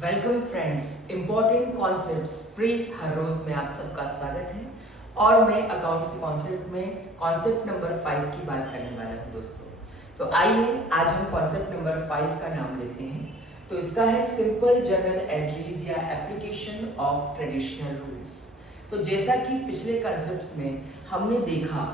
Welcome friends, important concepts प्री हर रोज में आप सबका स्वागत है। और मैं अकाउंट्स के कॉन्सेप्ट में कॉन्सेप्ट नंबर 5 की बात करने वाला हूँ दोस्तों। तो आइए आज हम कॉन्सेप्ट नंबर 5 का नाम लेते हैं। तो इसका है सिंपल जर्नल एंट्रीज या एप्लीकेशन ऑफ ट्रेडिशनल रूल्स। तो जैसा कि पिछले कॉन्सेप्ट्स में हमने देखा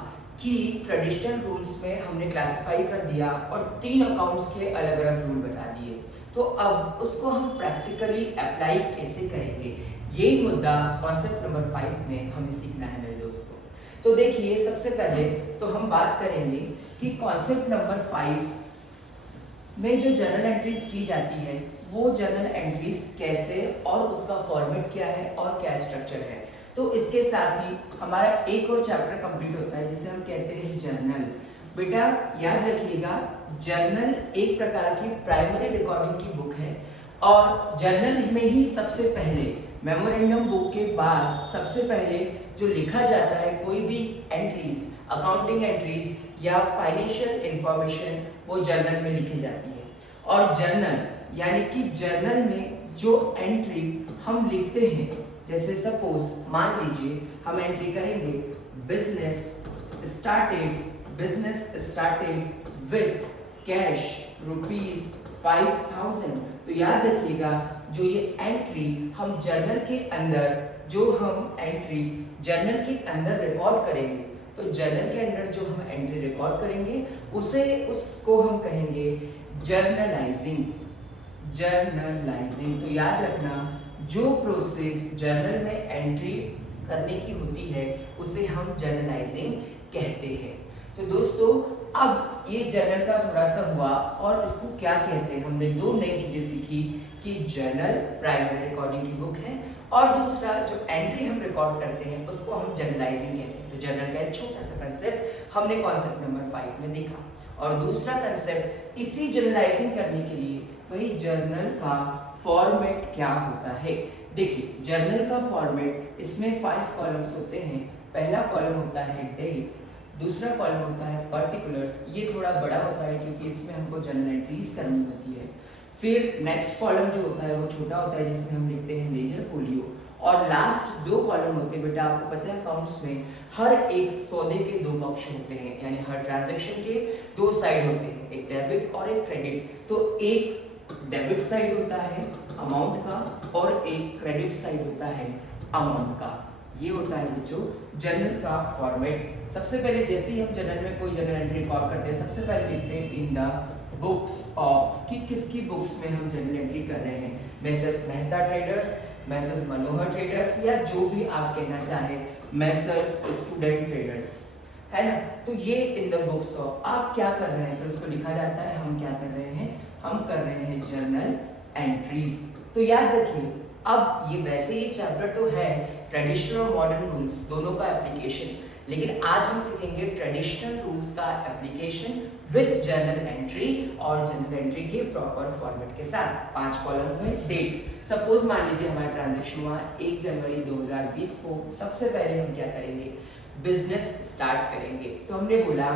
कि ट्रेडिशनल रूल्स में हमने क्लासिफाई कर दिया और 3 अकाउंट्स के अलग अलग रूल बता दिए। तो अब उसको हम प्रैक्टिकली अप्लाई कैसे करेंगे, यही मुद्दा कॉन्सेप्ट नंबर 5 में हमें सीखना है मेरे दोस्तों। तो देखिए, सबसे पहले तो हम बात करेंगे कि कॉन्सेप्ट नंबर 5 में जो जर्नल एंट्रीज की जाती है वो जर्नल एंट्रीज कैसे और उसका फॉर्मेट क्या है और क्या स्ट्रक्चर है। तो इसके साथ ही हमारा एक और चैप्टर कंप्लीट होता है जिसे हम कहते हैं जर्नल। बेटा याद रखिएगा, जर्नल एक प्रकार की प्राइमरी रिकॉर्डिंग की बुक है और जर्नल में ही सबसे पहले मेमोरेंडम बुक के बाद सबसे पहले जो लिखा जाता है कोई भी एंट्रीज, अकाउंटिंग एंट्रीज या फाइनेंशियल इंफॉर्मेशन, वो जर्नल में लिखी जाती है। और जर्नल यानी कि जर्नल में जो एंट्री हम लिखते हैं, जैसे सपोज मान लीजिए हम एंट्री करेंगे बिजनेस स्टार्टेड विथ कैश ₹5000। तो याद रखिएगा, जो ये एंट्री हम जर्नल के अंदर रिकॉर्ड करेंगे, तो जर्नल के अंदर जो हम एंट्री रिकॉर्ड करेंगे उसको हम कहेंगे जर्नलाइजिंग। तो याद रखना, जो प्रोसेस जर्नल में एंट्री करने की होती है उसे हम जर्नलाइजिंग कहते हैं। तो दोस्तों, अब ये जर्नल का थोड़ा सा हुआ और इसको क्या कहते हैं, हमने 2 नई चीजें सीखी कि जर्नल प्राइमरी रिकॉर्डिंग की बुक है और दूसरा जो एंट्री हम रिकॉर्ड करते हैं उसको हम जर्नलाइजिंग कहते हैं। तो जर्नल का एक छोटा सा कंसेप्ट हमने कॉन्सेप्ट नंबर 5 में देखा। और दूसरा कंसेप्ट, इसी जर्नलाइजिंग करने के लिए वही जर्नल का फॉर्मेट क्या होता है। देखिए, जर्नल का फॉर्मेट, इसमें 5 कॉलम्स होते हैं। पहला कॉलम होता है डेट, दूसरा कॉलम होता है पर्टिकुलर्स, ये थोड़ा बड़ा होता है क्योंकि इसमें हमको जर्नल एंट्रीज करनी होती है। फिर नेक्स्ट कॉलम जो होता है वो छोटा होता है जिसमें हम लिखते हैं लेजर फोलियो। और लास्ट 2 कॉलम होते हैं। बेटा आपको पता है अकाउंट्स में हर एक सौदे के 2 पक्ष होते हैं, यानी हर ट्रांजैक्शन के 2 साइड होते हैं, एक डेबिट और एक क्रेडिट। तो एक डेबिट साइड होता है अमाउंट का और एक क्रेडिट साइड होता है अमाउंट का। ये होता है बच्चों जर्नल का फॉर्मेट। सबसे पहले जैसे ही हम जर्नल में कोई जर्नल एंट्री रिकॉर्ड करते हैं, सबसे पहले लिखते हैं इन द बुक्स ऑफ, कि किसकी बुक्स में हम जर्नल एंट्री कर रहे हैं, मैसेस मेहता ट्रेडर्स, मैसेस मनोहर ट्रेडर्स, या जो भी आप कहना चाहे, मैसेस स्टूडेंट ट्रेडर्स, है ना। तो ये इन द बुक्स ऑफ आप क्या कर रहे हैं, फिर उसको लिखा जाता है। हम क्या कर रहे हैं, हम कर रहे हैं जर्नल एंट्रीज। तो याद रखिए, अब ये वैसे ही चैप्टर तो है ट्रेडिशनल और मॉडर्न रूल्स दोनों का एप्लीकेशन, लेकिन आज हम सीखेंगे ट्रेडिशनल रूल्स का एप्लीकेशन विद जर्नल एंट्री और जर्नल एंट्री के प्रॉपर फॉर्मेट के साथ। 5 कॉलम में डेट, सपोज मान लीजिए हमारा ट्रांजैक्शन हुआ 1 जनवरी 2020 को। सबसे पहले हम क्या करेंगे, बिजनेस स्टार्ट करेंगे। तो हमने बोला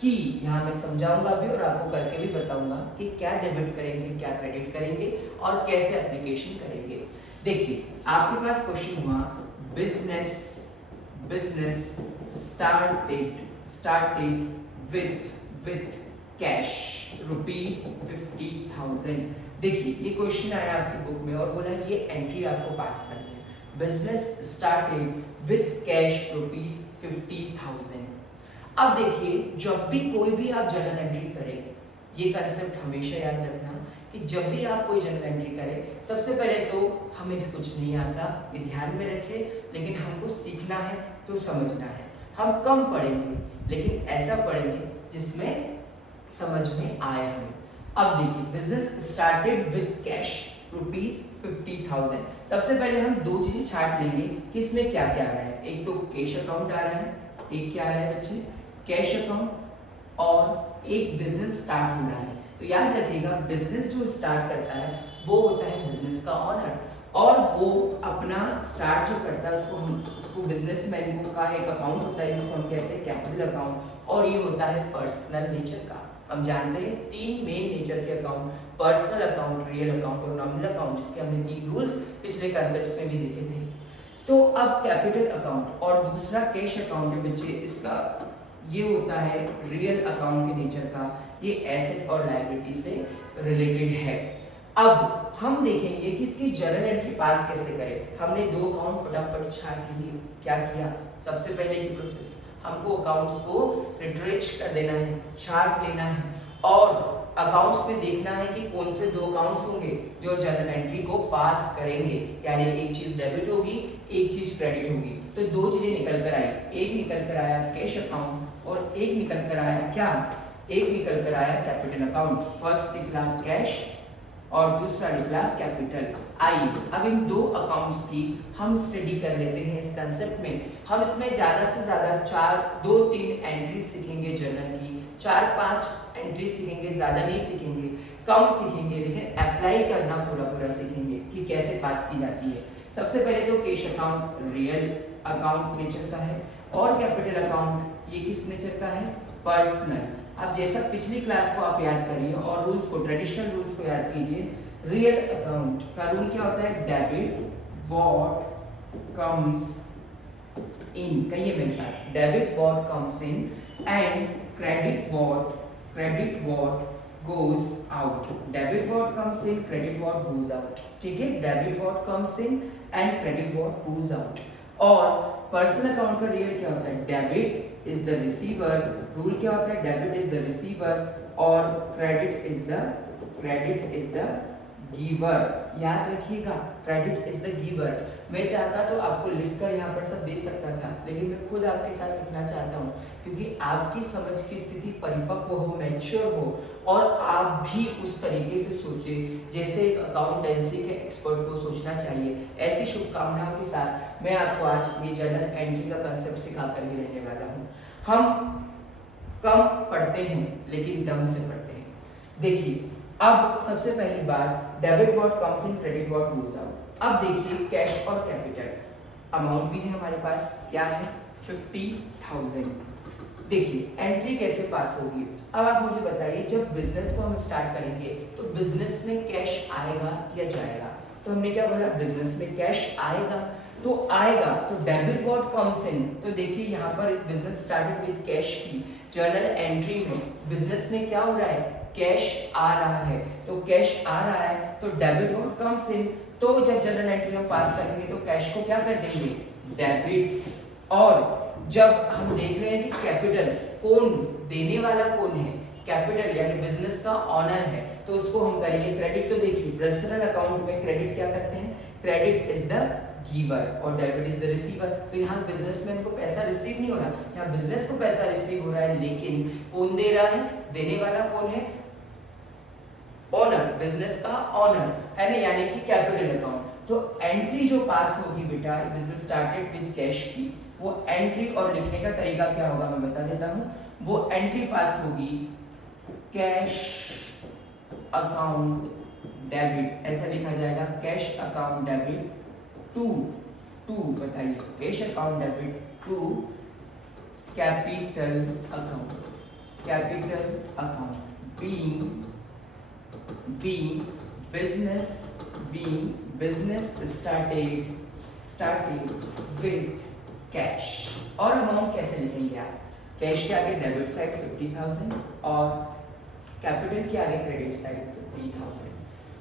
कि यहाँ मैं समझाऊंगा भी और आपको करके भी बताऊंगा कि क्या डेबिट करेंगे, क्या क्रेडिट करेंगे और कैसे एप्लीकेशन करेंगे। देखिए, आपके पास क्वेश्चन हुआ बिजनेस started with cash ₹50,000। देखिए, ये क्वेश्चन आया आपकी बुक में और बोला ये एंट्री आपको पास करनी है, बिजनेस स्टार्टेड विथ कैश ₹50,000। अब देखिए, जब भी कोई भी आप जर्नल एंट्री करें, ये कंसेप्ट हमेशा याद रखना कि जब भी आप कोई जर्नल एंट्री करें, सबसे पहले तो हमें भी कुछ नहीं आता, ये ध्यान में रखें, लेकिन हमको सीखना है तो समझना है। हम कम पढ़ेंगे लेकिन ऐसा पढ़ेंगे जिसमें समझ में आए हमें। अब देखिए, बिजनेस स्टार्टेड विथ कैश ₹50,000। सबसे पहले हम 2 चीजें छाट लेंगे कि इसमें क्या क्या आ रहा है। एक तो कैश अकाउंट आ रहा है, एक क्या आ रहा है बच्चे, कैश अकाउंट, और एक बिजनेस स्टार्ट हो रहा है। तो याद रखिएगा, बिजनेस जो स्टार्ट करता है वो होता है बिजनेस का ऑनर, और वो अपना स्टार्ट जो करता है उसको बिजनेसमैन का एक अकाउंट होता है जिसको हम कहते हैं कैपिटल अकाउंट, और ये होता है पर्सनल नेचर का। हम जानते हैं 3 मेन नेचर के account, personal account, real account और नॉमिनल अकाउंट, जिसके हमने 3 रूल्स पिछले कंसेप्ट्स में भी देखे थे। तो अब कैपिटल अकाउंट और दूसरा कैश अकाउंट है बच्चे, इसका ये होता है रियल अकाउंट के नेचर का, ये एसेट और लायबिलिटी से रिलेटेड है। अब हम देखेंगे कि इसकी जर्नल एंट्री पास कैसे करें। हमने 2 अकाउंट फटाफट छाट लिए। क्या किया? सबसे पहले की प्रोसेस, हमको अकाउंट्स को रिट्रेच कर देना है, छाट लेना है और अकाउंट्स में देखना है कि कौन से 2 अकाउंट्स होंगे जो जर्नल एंट्री को पास करेंगे, यानी एक चीज डेबिट होगी, एक चीज क्रेडिट होगी। तो 2 चीजें निकल कर आई, एक निकल कर आया कैश अकाउंट और एक निकल कर आया क्या? एक निकल कर आया कैपिटल अकाउंट। फर्स्ट निकला कैश और दूसरा निकला कैपिटल। आइए अब इन 2 अकाउंट्स की हम स्टडी कर लेते हैं इस कंसेप्ट में। हम इसमें ज्यादा से ज्यादा 2-3 एंट्रीज सीखेंगे जर्नल की, 4-5 एंट्रीज सीखेंगे, ज्यादा नहीं सीखेंगे, कम सीखेंगे, लेकिन अप्लाई करना पूरा सीखेंगे कि कैसे पास की जाती है। सबसे पहले तो cash account real account nature का है और कैपिटल अकाउंट ये किस नेचर का है? पर्सनल। अब जैसा पिछली क्लास को आप याद करिए और रूल्स को, ट्रेडिशनल रूल्स को याद कीजिए। रियल अकाउंट का रूल क्या होता है? डेबिट व्हाट कम्स इन, कहिए मेरे साथ, debit what comes in and credit what goes out। Debit what comes in, credit what goes out, ठीक है? Debit what comes in and credit what goes out। और personal account का real क्या होता है? Debit is the receiver. Rule क्या होता है? डेबिट इज द रिसीवर और क्रेडिट इज द गिवर। याद रखिएगा, क्रेडिट इज द गिवर। मैं चाहता तो आपको लिखकर यहाँ पर सब दे सकता था, लेकिन मैं खुद आपके साथ लिखना चाहता हूँ क्योंकि आपकी समझ की स्थिति परिपक्व हो, मैच्योर हो और आप भी उस तरीके से सोचे जैसे एक अकाउंटेंसी के एक्सपर्ट को सोचना चाहिए। ऐसी शुभकामनाओं के साथ मैं आपको आज ये जर्नल एंट्री का कंसेप्ट सिखाकर ही रहने वाला हूँ। हम कम पढ़ते हैं लेकिन दम से पढ़ते हैं। देखिए अब सबसे पहली बात, debit what comes in, credit what goes out. अब देखिए कैश और कैपिटल अमाउंट भी है हमारे पास, क्या है? 50,000। देखिए एंट्री कैसे पास होगी। अब आप मुझे बताइए, जब बिजनेस को हम स्टार्ट करेंगे तो बिजनेस में कैश आएगा या जाएगा? तो हमने क्या बोला? बिजनेस में कैश आएगा। तो आएगा तो डेबिट व्हाट कम्स इन, तो देखिए यहाँ पर इस बिजनेस स्टार्टेड विद कैश की जर्नल एंट्री में बिजनेस में क्या हो रहा है? कैश आ रहा है। तो कैश आ रहा है तो डेबिट व्हाट कम्स इन, तो जब जर्नल एंट्री हम पास करेंगे तो कैश को क्या कर देंगे? डेबिट। और जब हम देख रहे हैं कि कैपिटल कौन देने वाला कौन है? कैपिटल यानी बिजनेस का ऑनर है, तो उसको हम करेंगे क्रेडिट। तो देखिए पर्सनल अकाउंट में क्रेडिट क्या करते हैं? क्रेडिट इज द गिवर और डेबिट इज द रिसीवर। तो यहाँ बिजनेसमैन को पैसा रिसीव नहीं हो रहा, यहाँ बिजनेस को पैसा रिसीव हो रहा है, लेकिन कौन दे रहा है? देने वाला कौन है? ओनर, बिजनेस का ऑनर है ना, यानी कि कैपिटल अकाउंट। तो एंट्री जो पास होगी बेटा बिजनेस स्टार्टेड विद कैश की, वो एंट्री और लिखने का तरीका क्या होगा मैं बता देता हूँ। वो एंट्री पास होगी कैश अकाउंट डेबिट, ऐसा लिखा जाएगा कैश अकाउंट डेबिट टू बताइए, cash account debit to capital account being business started with cash. और अमाउंट कैसे लिखेंगे आप? कैश के आगे डेबिट साइड 50,000 और कैपिटल के आगे क्रेडिट साइड 50,000।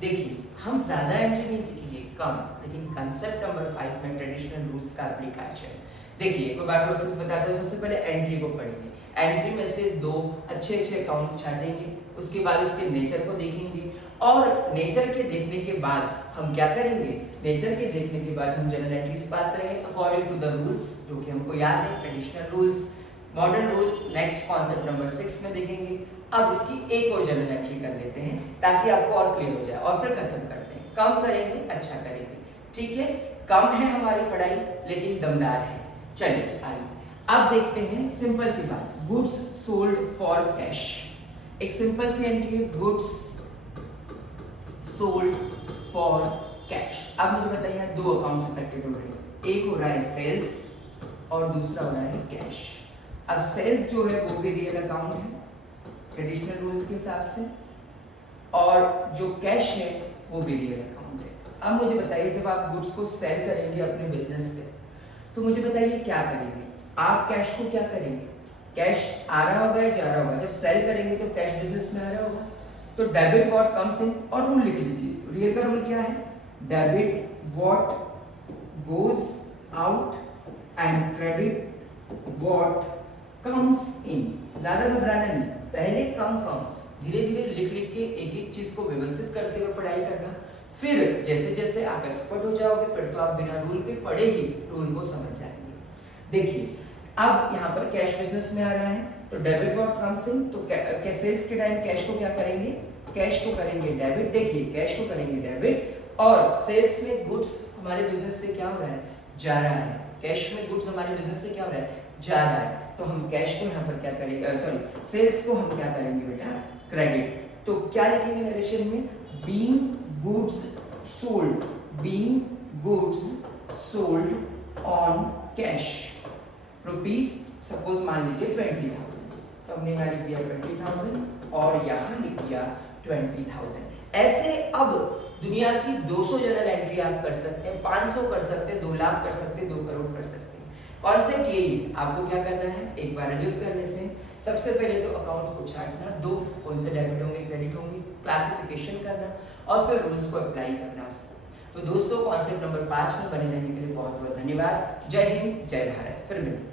देखिए हम ज्यादा एंट्री नहीं सीखेंगे, कम, लेकिन कंसेप्ट नंबर 5 में ट्रेडिशनल रूल्स का एप्लीकेशन। देखिए एक बार प्रोसेस बताते हैं। सबसे पहले एंट्री को पढ़ेंगे, एंट्री में से 2 अच्छे अकाउंट्स छाटेंगे, उसके बाद उसके नेचर को देखेंगे और नेचर के देखने के बाद हम क्या करेंगे? नेचर के देखने के बाद हम जनरल एंट्रीज पास करेंगे अकॉर्डिंग टू द रूल्स जो कि हमको याद है, traditional rules, modern rules. Next concept number 6 में देखेंगे। अब इसकी एक और जनरल एंट्री कर लेते हैं ताकि आपको और क्लियर हो जाए और फिर खत्म करते हैं। कम करेंगे, अच्छा करेंगे, ठीक है? कम है हमारी पढ़ाई लेकिन दमदार है। चलिए आइए अब देखते हैं सिंपल सी बात, गुड्स सोल्ड फॉर कैश। एक सिंपल सी एंट्री है, गुड्स सोल्ड फॉर कैश। अब मुझे बताइए 2 अकाउंट्स अफेक्टेड हो रहे हैं, एक हो रहा है सेल्स और दूसरा हो रहा है कैश। अब सेल्स जो है वो भी रियल अकाउंट है, ट्रेडिशनल रूल्स के हिसाब से, और जो कैश है वो भी रियल अकाउंट है। अब मुझे बताइए, जब आप गुड्स को सेल करेंगे अपने बिजनेस से, तो मुझे बताइए क्या करेंगे आप? कैश को क्या करेंगे? कैश आ रहा होगा या जा रहा होगा? जब सेल करेंगे तो कैश बिजनेस में आ रहा होगा, तो डेबिट व्हाट कम्स इन, और रूल लिख लीजिए। रियल का रूल क्या है? Debit what goes out and credit what comes in. ज्यादा घबराना नहीं, पहले कम कम धीरे धीरे लिख लिख के एक एक चीज को व्यवस्थित करते हुए पढ़ाई करना। फिर जैसे जैसे आप एक्सपर्ट हो जाओगे, फिर तो आप बिना रूल के पढ़े ही रूल को समझ जाएंगे। देखिए अब यहाँ पर कैश बिजनेस में आ रहा है, तो डेबिट व्हाट कम्स इन, तो सेल्स के टाइम कैश को क्या करेंगे? कैश को करेंगे डेबिट। देखिए कैश को करेंगे डेबिट, और सेल्स में गुड्स हमारे बिजनेस से क्या हो रहा है? जा रहा है। कैश में गुड्स हमारे बिजनेस से क्या हो रहा है? जा रहा है। तो हम कैश को यहाँ पर क्या करेंगे, सॉरी सेल्स को हम क्या करेंगे बेटा? क्रेडिट। तो क्या लिखेंगे नरेशन में? Being goods sold, being goods sold on cash rupees, suppose मान लीजिए 20,000, तो हमने यहाँ लिख दिया 20,000 और यहाँ लिख दिया 20,000। ऐसे अब दुनिया की 200 जर्नल एंट्री आप कर सकते हैं, 500 कर सकते हैं, 2 लाख कर सकते हैं, 2 करोड़ कर सकते हैं। कॉन्सेप्ट यही, आपको क्या करना है एक बार रिव्यू कर लेते हैं। सबसे पहले तो अकाउंट्स को छांटना, दो कौन से डेबिट होंगे क्रेडिट होंगे, क्लासिफिकेशन करना, और फिर रूल्स को अप्लाई करना उसको। तो दोस्तों कॉन्सेप्ट नंबर 5 में बने रहने के लिए बहुत बहुत धन्यवाद। जय हिंद, जय भारत। फिर मिलेंगे।